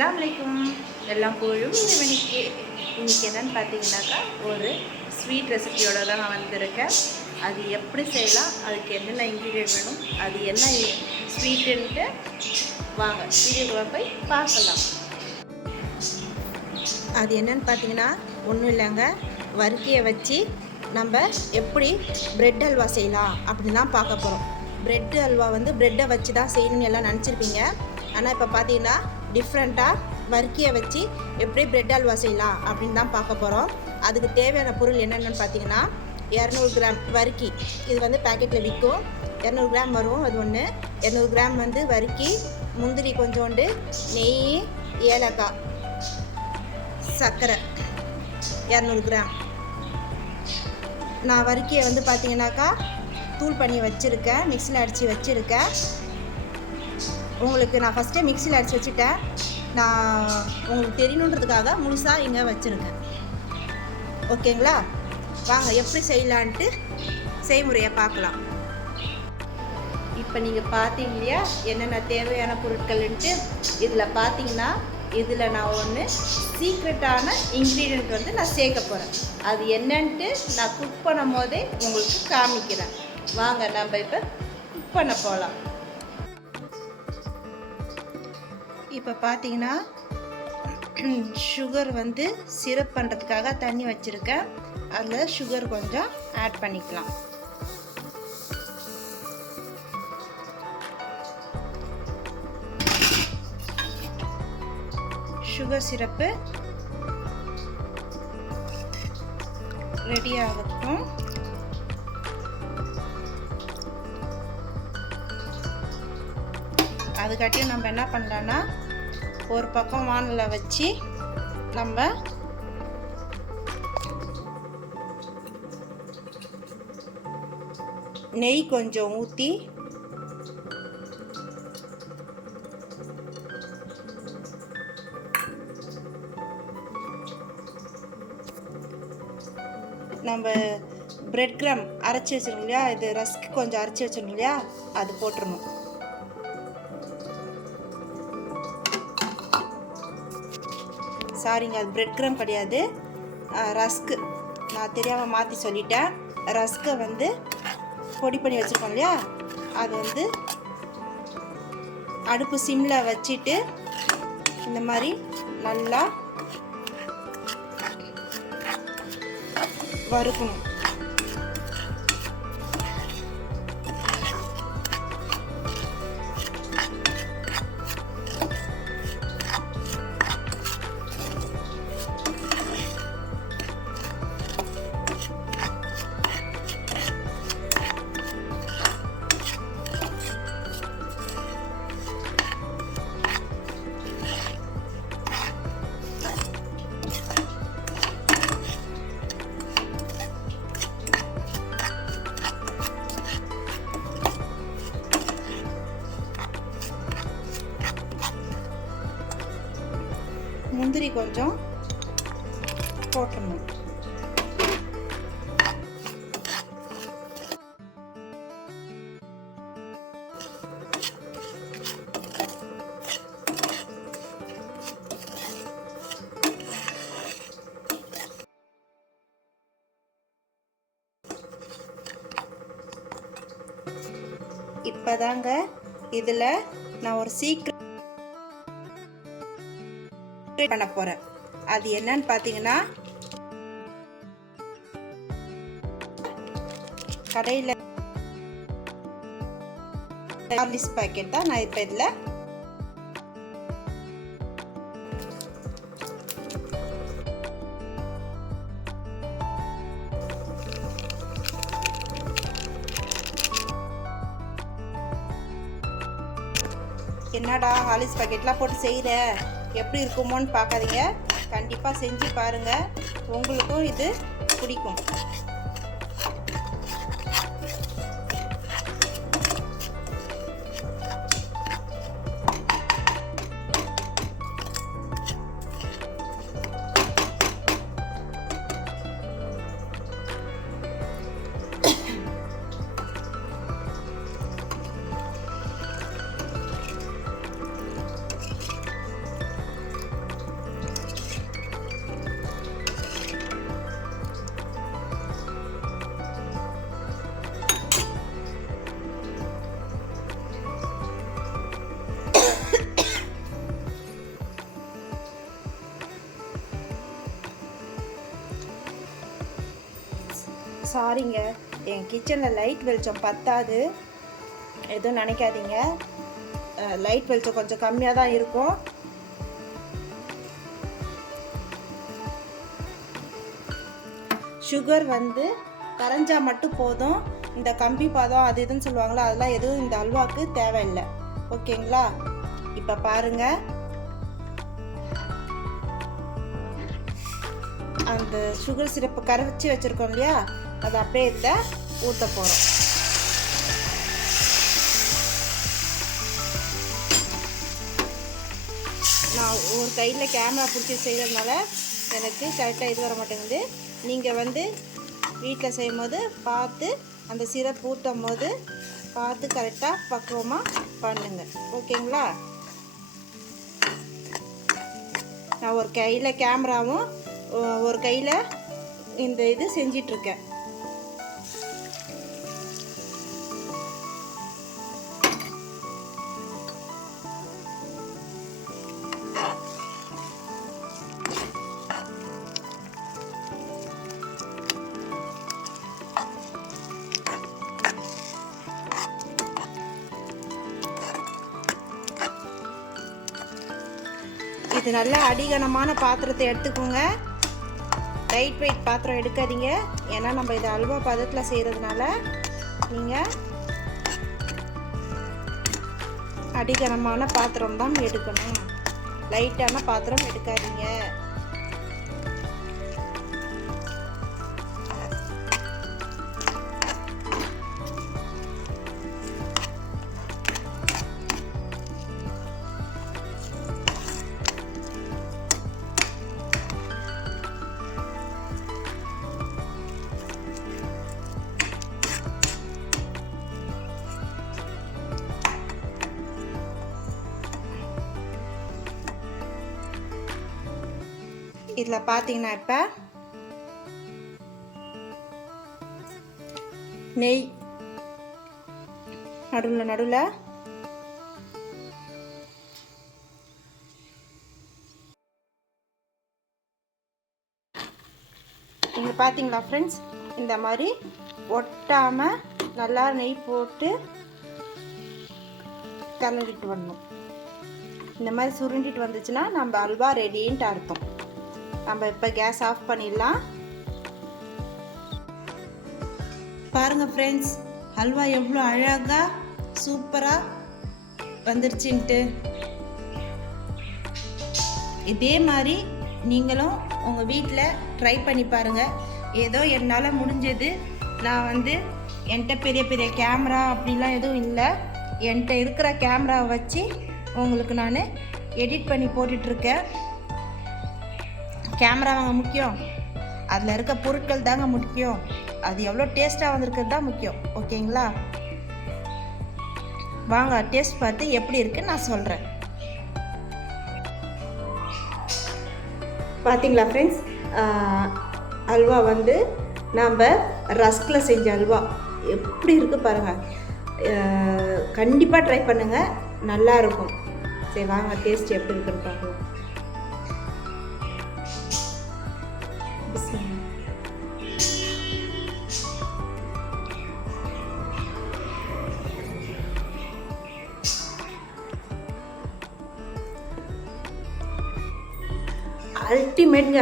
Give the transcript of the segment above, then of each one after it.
அஸ்ஸலாமு அலைக்கும். எல்லாம் போயும் இறைவனுக்கு. இன்றைக்கி என்னென்னு பார்த்தீங்கன்னாக்கா ஒரு ஸ்வீட் ரெசிபியோடு தான் நான் வந்திருக்கேன். அது எப்படி செய்யலாம், அதுக்கு என்னென்ன இன்க்ரீடியன்ட் வேணும், அது என்ன ஸ்வீட்டுன்ட்டு வாங்க வீடியோக்குள்ளே போய் பார்க்கலாம். அது என்னென்னு பார்த்தீங்கன்னா ஒன்றும் இல்லைங்க, வறுக்கியை வச்சு நம்ம எப்படி ப்ரெட் அல்வா செய்யலாம் அப்படின்னு தான் பார்க்க போகிறோம். ப்ரெட் அல்வா வந்து ப்ரெட்டை வச்சு தான் செய்யணும்னு எல்லாம் நினச்சிருப்பீங்க. ஆனால் இப்போ பார்த்தீங்கன்னா டிஃப்ரெண்ட்டாக வறுக்கியை வச்சு எப்படி ப்ரெட் அல்வா செய்யலாம் அப்படின்னு தான் பார்க்க போகிறோம். அதுக்கு தேவையான பொருள் என்னென்னு பார்த்தீங்கன்னா 200 கிராம் வறுக்கி, இது வந்து பேக்கெட்டில் விற்கும். 200 கிராம் வரும், அது ஒன்று. 200 கிராம் வந்து வறுக்கி, முந்திரி கொஞ்சோண்டு, நெய், ஏலக்காய், சர்க்கரை 200 கிராம். நான் வறுக்கியை வந்து பார்த்தீங்கன்னாக்கா தூள் பண்ணி வச்சுருக்கேன், மிக்சியில் அடித்து வச்சுருக்கேன். உங்களுக்கு நான் ஃபஸ்ட்டே மிக்சியில் அடித்து வச்சுட்டேன். நான் உங்களுக்கு தெரியணுன்றதுக்காக முழுசாக இங்கே வச்சுருக்கேன். ஓகேங்களா? வாங்க எப்படி செய்யலான்ட்டு செய்முறையை பார்க்கலாம். இப்போ நீங்கள் பார்த்தீங்க இல்லையா என்னென்ன தேவையான பொருட்கள்ன்ட்டு. இதில் பார்த்தீங்கன்னா இதில் நான் ஒன்று சீக்ரெட்டான இன்க்ரீடியண்ட் வந்து நான் சேர்க்க போகிறேன். அது என்னன்ட்டு நான் குக் பண்ணும் போதே உங்களுக்கு காமிக்கிறேன். வாங்க நம்ம இப்போ குக் பண்ண போகலாம். இப்போ பார்த்தீங்கன்னா சுகர் வந்து சிரப் பண்ணுறதுக்காக தண்ணி வச்சுருக்கேன். அதில் சுகர் கொஞ்சம் ஆட் பண்ணிக்கலாம். சுகர் சிரப்பு ரெடி ஆகட்டும். அதுக்காட்டியும் நம்ம என்ன பண்ணலான்னா ஒரு பக்கம் வானலில் வச்சு நம்ம நெய் கொஞ்சம் ஊற்றி நம்ம பிரெட் கிராம் அரைச்சி வச்சிருக்கோம் இல்லையா, இது ரஸ்க் கொஞ்சம் அரைச்சி வச்சிருக்கோம் இல்லையா, அது போட்டுடணும். சாரிங்க, அது பிரெட் கிராம் கிடையாது, ரஸ்க்கு. நான் தெரியாமல் மாற்றி சொல்லிட்டேன். ரஸ்க்கை வந்து பொடி பண்ணி வச்சுருக்கோம் இல்லையா, அது வந்து அடுப்பு சிம்மில் வச்சுட்டு இந்த மாதிரி நல்லா வறுக்கணும். முந்திரி கொஞ்சம் போட்டணும். இப்பதாங்க இதில் நான் ஒரு சீக்ரெட் பண்ண போறேன். அது என்னன்னு பார்த்தீங்கன்னா கடையில் ஹார்லிக்ஸ் பாக்கெட் தான் நான் இப்போ இதில் என்னடா ஹார்லிக்ஸ் பாக்கெட்லாம் போட்டு செய்கிற, எப்படி இருக்குமோன்னு பார்க்காதீங்க. கண்டிப்பாக செஞ்சு பாருங்கள், உங்களுக்கும் இது பிடிக்கும். சாரிங்க, என் கிச்சனில் லைட் வெளிச்சம் பத்தாது, எதுவும் நினைக்காதீங்க. லைட் வெளிச்சம் கொஞ்சம் கம்மியாக தான் இருக்கும். சுகர் வந்து கரைஞ்சா மட்டும் போதும். இந்த கம்பி பாதம் அது இதுன்னு சொல்லுவாங்களா, அதெல்லாம் எதுவும் இந்த அல்வாவுக்கு தேவையில்லை. ஓகேங்களா? இப்போ பாருங்க, அந்த சுகர் சிரப்பை கரைச்சி வச்சுருக்கோம் இல்லையா, அதை அப்படியே இதை ஊற்ற போகிறோம். நான் ஒரு கையில் கேமரா பிடிச்சி செய்கிறதுனால எனக்கு கரெக்டாக இது வர மாட்டேங்குது. நீங்கள் வந்து வீட்டில் செய்யும் போது பார்த்து அந்த சிரப் ஊற்றும் போது பார்த்து கரெக்டாக பக்குவமாக பண்ணுங்கள். ஓகேங்களா? நான் ஒரு கையில் கேமராவும் ஒரு கையில் இந்த இது செஞ்சிட்ருக்கேன். இது நல்ல அடிகனமான பாத்திரத்தை எடுத்துக்கோங்க. லைட் வெயிட் பாத்திரம் எடுக்காதீங்க. ஏன்னா நம்ம இது அல்வா பதத்தில் செய்கிறதுனால நீங்கள் அடிகனமான பாத்திரம் தான் எடுக்கணும். லைட்டான பாத்திரம் எடுக்காதீங்க. இதில் பார்த்தீங்கன்னா இப்போ நெய் நடுவில் நீங்கள் பார்த்தீங்களா ஃப்ரெண்ட்ஸ், இந்த மாதிரி ஒட்டாமல் நல்லா நெய் போட்டு கலந்துட்டு வரணும். இந்த மாதிரி சுருண்டிட்டு வந்துச்சுன்னா நம்ம அல்வா ரெடின்ட்டு அர்த்தம். நம்ம இப்போ கேஸ் ஆஃப் பண்ணிடலாம். பாருங்கள் ஃப்ரெண்ட்ஸ், ஹல்வா எவ்வளோ அழகாக சூப்பராக வந்துருச்சுன்ட்டு. இதே மாதிரி நீங்களும் உங்கள் வீட்டில் ட்ரை பண்ணி பாருங்கள். ஏதோ என்னால் முடிஞ்சது. நான் வந்து என்கிட்ட பெரிய பெரிய கேமரா அப்படிலாம் எதுவும் இல்லை. என்கிட்ட இருக்கிற கேமராவை வச்சு உங்களுக்கு நான் எடிட் பண்ணி போட்டுட்ருக்கேன். கேமரா வாங்க முக்கியம், அதில் இருக்க பொருட்கள் தாங்க முக்கியம். அது எவ்வளோ டேஸ்ட்டாக வந்திருக்கிறது தான் முக்கியம். ஓகேங்களா? வாங்க டேஸ்ட் பார்த்து எப்படி இருக்குன்னு நான் சொல்கிறேன். பார்த்தீங்களா ஃப்ரெண்ட்ஸ், அல்வா வந்து நாம் ரஸ்கில் செஞ்ச அல்வா எப்படி இருக்குது பாருங்கள். கண்டிப்பாக ட்ரை பண்ணுங்கள், நல்லாயிருக்கும். சரி வாங்க டேஸ்ட் எப்படி இருக்குன்னு பார்க்கலாம். அல்டிமேட்ங்க.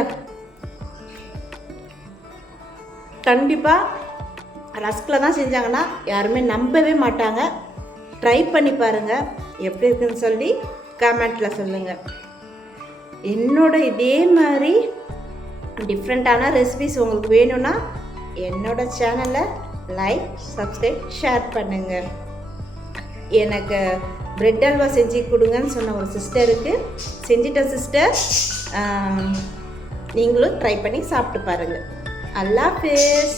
கண்டிப்பாக ரஸ்கில் தான் செஞ்சாங்கன்னா யாருமே நம்பவே மாட்டாங்க. ட்ரை பண்ணி பாருங்கள், எப்படி இருக்குன்னு சொல்லி கமெண்ட்டில் சொல்லுங்கள். என்னோட இதே மாதிரி டிஃப்ரெண்ட்டான ரெசிபிஸ் உங்களுக்கு வேணும்னா என்னோட சேனலை லைக், சப்ஸ்கிரைப், ஷேர் பண்ணுங்கள். எனக்கு பிரெட் அல்வா செஞ்சு கொடுங்கன்னு சொன்ன ஒரு சிஸ்டருக்கு செஞ்சிட்டேன் சிஸ்டர். நீங்களும் ட்ரை பண்ணி சாப்பிட்டு பாருங்கள். அல்லாஹ் ஹாஃபிஸ்.